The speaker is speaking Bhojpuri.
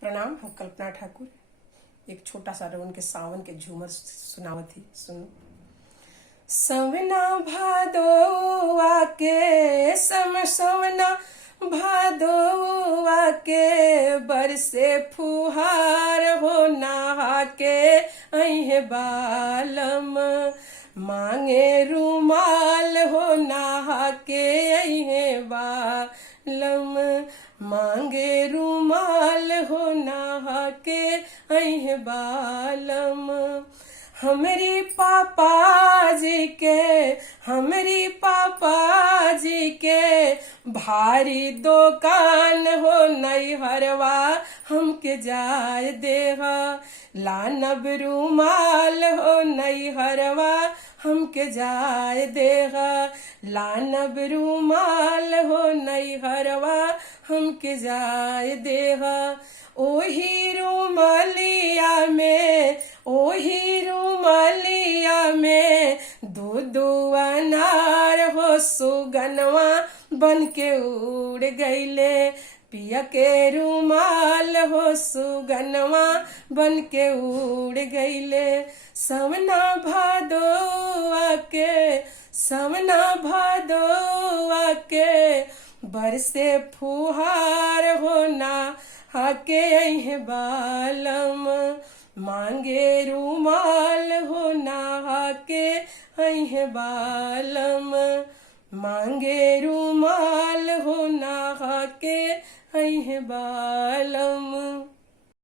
प्रणाम। हम कल्पना ठाकुर एक छोटा सा रवन के सावन के झूमर सुनावत थी। सुनो। सवना भादोआ के सवना भादोआ के बरसे फुहार हो नहा के अहे बालम मांगे रुमाल हो नहा के अहे बालम मांगे रुमाल हो नहा के अहे बालम हमरी पापा जी के भारी दुकान हो नैहरवा हमके जाय देहा लानब रुमाल हो नैहरवा हमके जाय देहा लानब रुमाल हो नैहरवा हमके जाय देहा ओही रुमालिया में दो अनार हो सुगनवा बन के उड़ गईले पिया के रुमाल हो सुगनवा बन के उड़ गईले सवना भादोआ के बरसे फुहार हो ना हाके अहे बालम मांगे रुमाल हो नहा के अहे बालम मांगे रुमाल हो नहा के अहे बालम।